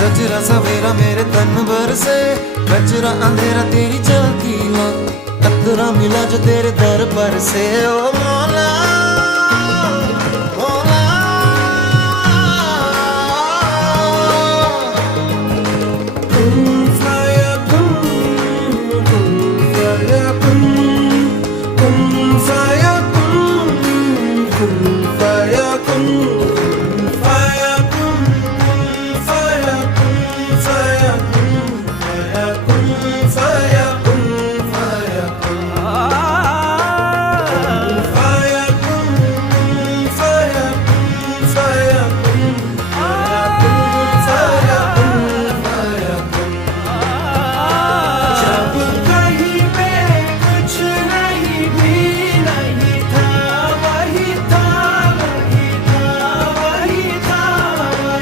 सजरा सवेरा मेरे तन भर से, कचरा अंधेरा तेरी चलती ला, कतरा मिला जो तेरे दर पर से। ओ मौला